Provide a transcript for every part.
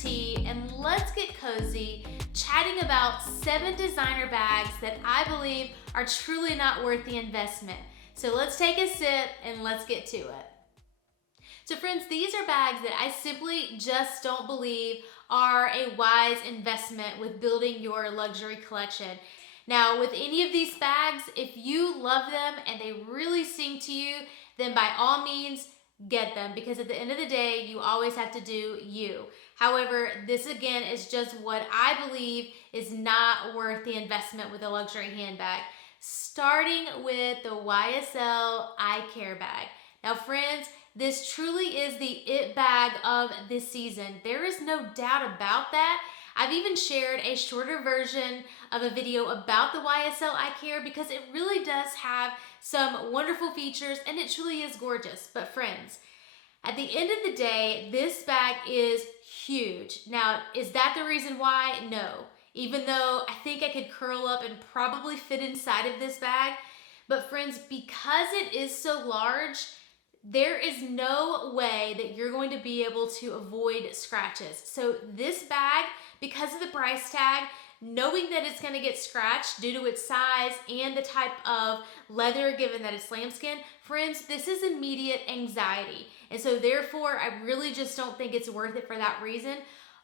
tea and let's get cozy, chatting about 7 designer bags that I believe are truly not worth the investment. So let's take a sip and let's get to it. So friends, these are bags that I simply just don't believe are a wise investment with building your luxury collection. Now, with any of these bags, if you love them and they really sing to you, then by all means, get them, because at the end of the day, you always have to do you. However, this again is just what I believe is not worth the investment with a luxury handbag. Starting with the YSL Icare bag. Now friends, this truly is the it bag of this season. There is no doubt about that. I've even shared a shorter version of a video about the YSL Icare because it really does have some wonderful features and it truly is gorgeous. But friends, at the end of the day, this bag is huge. Now, is that the reason why? No. Even though I think I could curl up and probably fit inside of this bag. But friends, because it is so large, there is no way that you're going to be able to avoid scratches. So this bag, because of the price tag, knowing that it's going to get scratched due to its size and the type of leather given that it's lambskin, friends, this is immediate anxiety. And so therefore, I really just don't think it's worth it for that reason.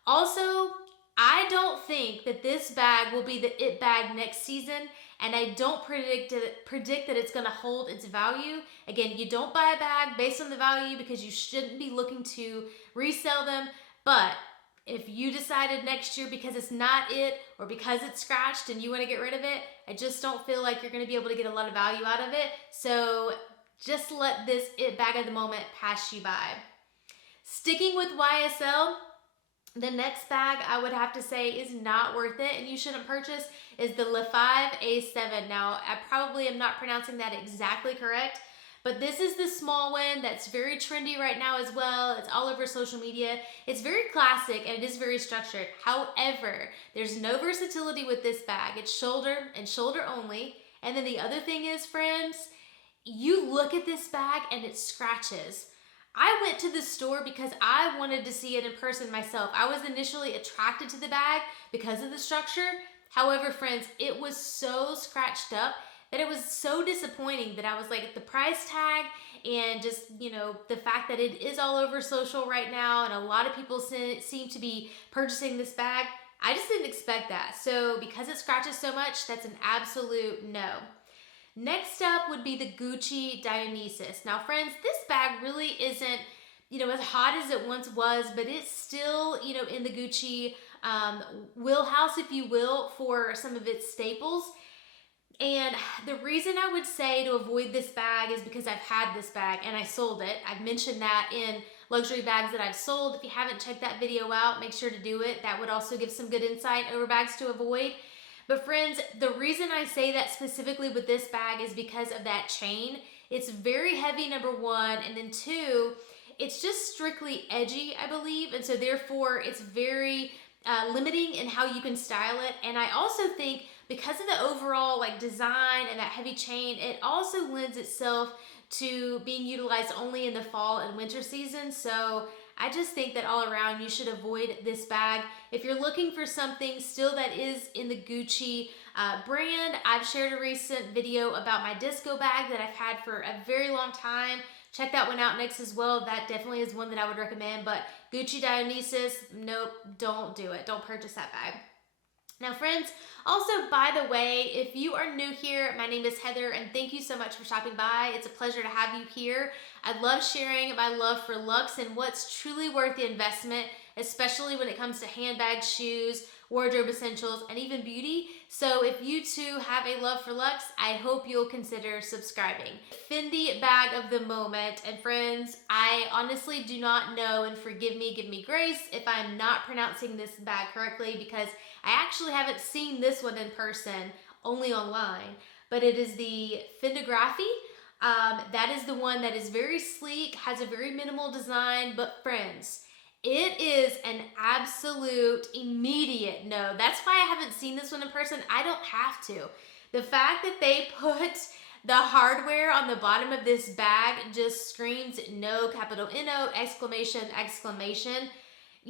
Also, I don't think that this bag will be the it bag next season, and I don't predict that it's going to hold its value. Again, you don't buy a bag based on the value because you shouldn't be looking to resell them. But if you decided next year because it's not it or because it's scratched and you want to get rid of it, I just don't feel like you're going to be able to get a lot of value out of it. So just let this it bag of the moment pass you by. Sticking with YSL, the next bag I would have to say is not worth it and you shouldn't purchase is the Le 5 A7. Now, I probably am not pronouncing that exactly correct, but this is the small one that's very trendy right now as well. It's all over social media. It's very classic and it is very structured. However, there's no versatility with this bag. It's shoulder and shoulder only. And then the other thing is, friends, you look at this bag and it scratches. I went to the store because I wanted to see it in person myself. I was initially attracted to the bag because of the structure. However, friends, it was so scratched up that it was so disappointing that I was like, the price tag and just, you know, the fact that it is all over social right now and a lot of people seem to be purchasing this bag, I just didn't expect that. So because it scratches so much, that's an absolute no. Next up would be the Gucci Dionysus. Now friends, this bag really isn't, you know, as hot as it once was, but it's still, you know, in the Gucci wheelhouse, if you will, for some of its staples. And the reason I would say to avoid this bag is because I've had this bag and I sold it. I've mentioned that in luxury bags that I've sold. If you haven't checked that video out, make sure to do it. That would also give some good insight over bags to avoid. But friends, the reason I say that specifically with this bag is because of that chain. It's very heavy, number one, and then two, it's just strictly edgy, I believe, and so therefore it's very limiting in how you can style it. And I also think because of the overall like design and that heavy chain, it also lends itself to being utilized only in the fall and winter season. So I just think that all around you should avoid this bag. If you're looking for something still that is in the Gucci brand, I've shared a recent video about my disco bag that I've had for a very long time. Check that one out next as well. That definitely is one that I would recommend, but Gucci Dionysus, nope, don't do it. Don't purchase that bag. Now friends, also by the way, if you are new here, my name is Heather and thank you so much for stopping by. It's a pleasure to have you here. I love sharing my love for Luxe and what's truly worth the investment, especially when it comes to handbags, shoes, wardrobe essentials, and even beauty. So if you too have a love for Luxe, I hope you'll consider subscribing. Fendi bag of the moment. And friends, I honestly do not know, and forgive me, give me grace if I'm not pronouncing this bag correctly because I actually haven't seen this one in person, only online. But it is the Fendigraphy. That is the one that is very sleek, has a very minimal design, but friends, it is an absolute immediate no. That's why I haven't seen this one in person. I don't have to. The fact that they put the hardware on the bottom of this bag just screams no, capital N-O, exclamation, exclamation.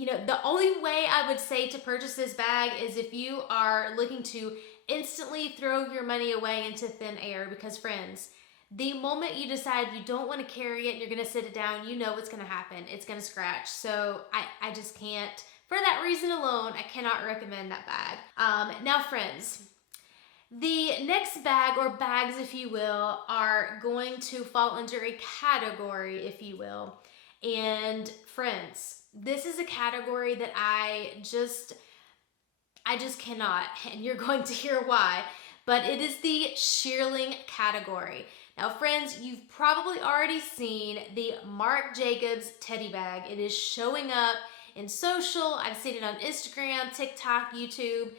the only way I would say to purchase this bag is if you are looking to instantly throw your money away into thin air, because friends, the moment you decide you don't want to carry it and you're going to sit it down, you know what's going to happen. It's going to scratch. So I just can't, for that reason alone, I cannot recommend that bag. Now friends, the next bag, or bags if you will, are going to fall under a category, if you will. And friends, this is a category that I just cannot, and you're going to hear why, but it is the shearling category. Now friends, you've probably already seen the Marc Jacobs teddy bag. It is showing up in social. I've seen it on Instagram, TikTok, YouTube.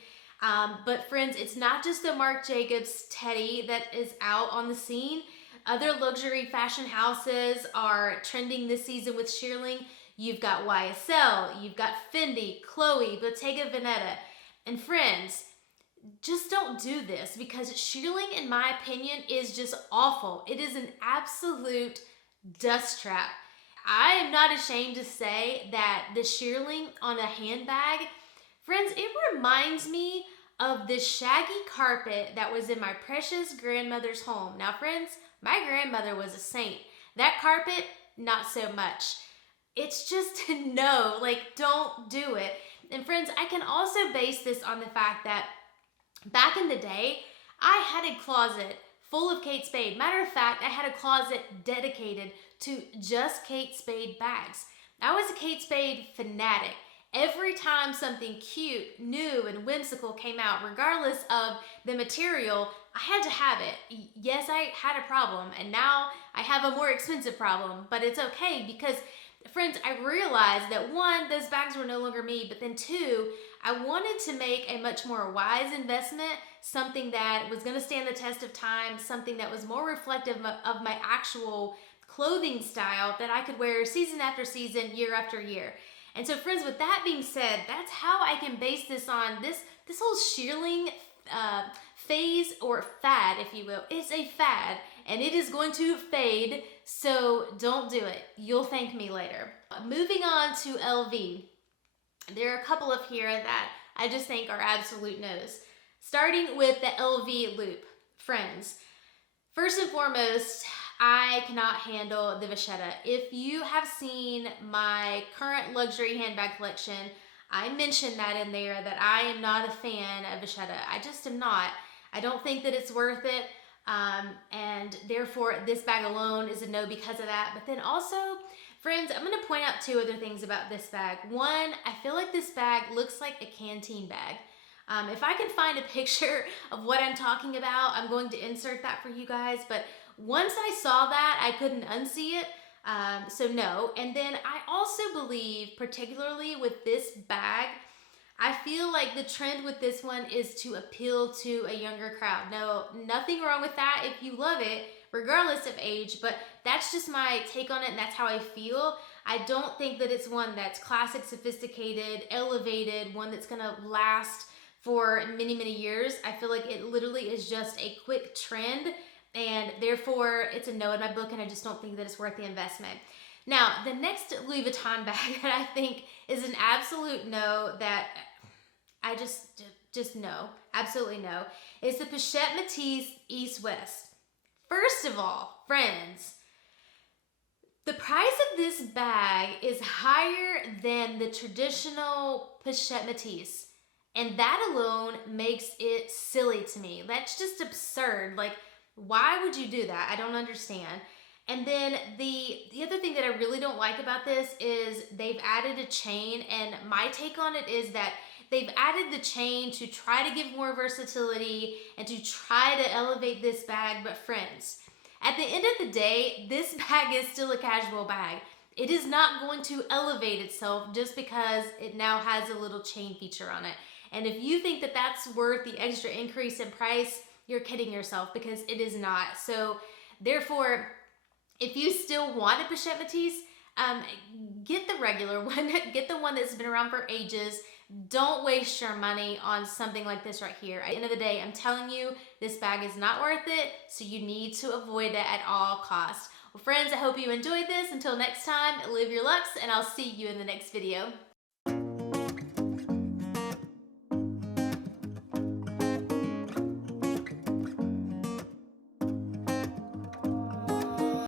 But friends, it's not just the Marc Jacobs teddy that is out on the scene. Other luxury fashion houses are trending this season with shearling. You've got YSL, you've got Fendi, Chloe, Bottega Veneta. And friends, just don't do this, because shearling, in my opinion, is just awful. It is an absolute dust trap. I am not ashamed to say that the shearling on a handbag, friends, it reminds me of the shaggy carpet that was in my precious grandmother's home. Now friends, my grandmother was a saint. That carpet, not so much. It's just no, like, don't do it. And friends, I can also base this on the fact that back in the day, I had a closet full of Kate Spade. Matter of fact, I had a closet dedicated to just Kate Spade bags. I was a Kate Spade fanatic. Every time something cute, new, and whimsical came out, regardless of the material, I had to have it. Yes, I had a problem, and now I have a more expensive problem, but it's okay, because friends, I realized that one, those bags were no longer me, but then two, I wanted to make a much more wise investment, something that was going to stand the test of time, something that was more reflective of my actual clothing style that I could wear season after season, year after year. And so friends, with that being said, that's how I can base this on this whole shearling phase, or fad, if you will. It's a fad, and it is going to fade, so don't do it. You'll thank me later. Moving on to LV. There are a couple of here that I just think are absolute no's. Starting with the LV loop. Friends, first and foremost, I cannot handle the vachetta. If you have seen my current luxury handbag collection, I mentioned that in there, that I am not a fan of vachetta. I just am not. I don't think that it's worth it. And therefore this bag alone is a no because of that. But then also, friends, I'm going to point out two other things about this bag. One, I feel like this bag looks like a canteen bag. If I can find a picture of what I'm talking about, I'm going to insert that for you guys. But once I saw that, I couldn't unsee it. So no. And then I also believe, particularly with this bag, I feel like the trend with this one is to appeal to a younger crowd. No, nothing wrong with that if you love it, regardless of age, but that's just my take on it, and that's how I feel. I don't think that it's one that's classic, sophisticated, elevated, one that's gonna last for many, many years. I feel like it literally is just a quick trend, and therefore it's a no in my book, and I just don't think that it's worth the investment. Now, the next Louis Vuitton bag that I think is an absolute no, that I just no, absolutely no, is the Pochette Métis East West. First of all, friends, the price of this bag is higher than the traditional Pochette Métis, and that alone makes it silly to me. That's just absurd. Like, why would you do that? I don't understand. And then the other thing that I really don't like about this is they've added a chain, and my take on it is that they've added the chain to try to give more versatility and to try to elevate this bag. But friends, at the end of the day, this bag is still a casual bag. It is not going to elevate itself just because it now has a little chain feature on it. And if you think that that's worth the extra increase in price, you're kidding yourself, because it is not. So therefore, if you still want a Pochette Métis, get the regular one. Get the one that's been around for ages. Don't waste your money on something like this right here. At the end of the day, I'm telling you, this bag is not worth it, so you need to avoid it at all costs. Well, friends, I hope you enjoyed this. Until next time, live your Luxe, and I'll see you in the next video.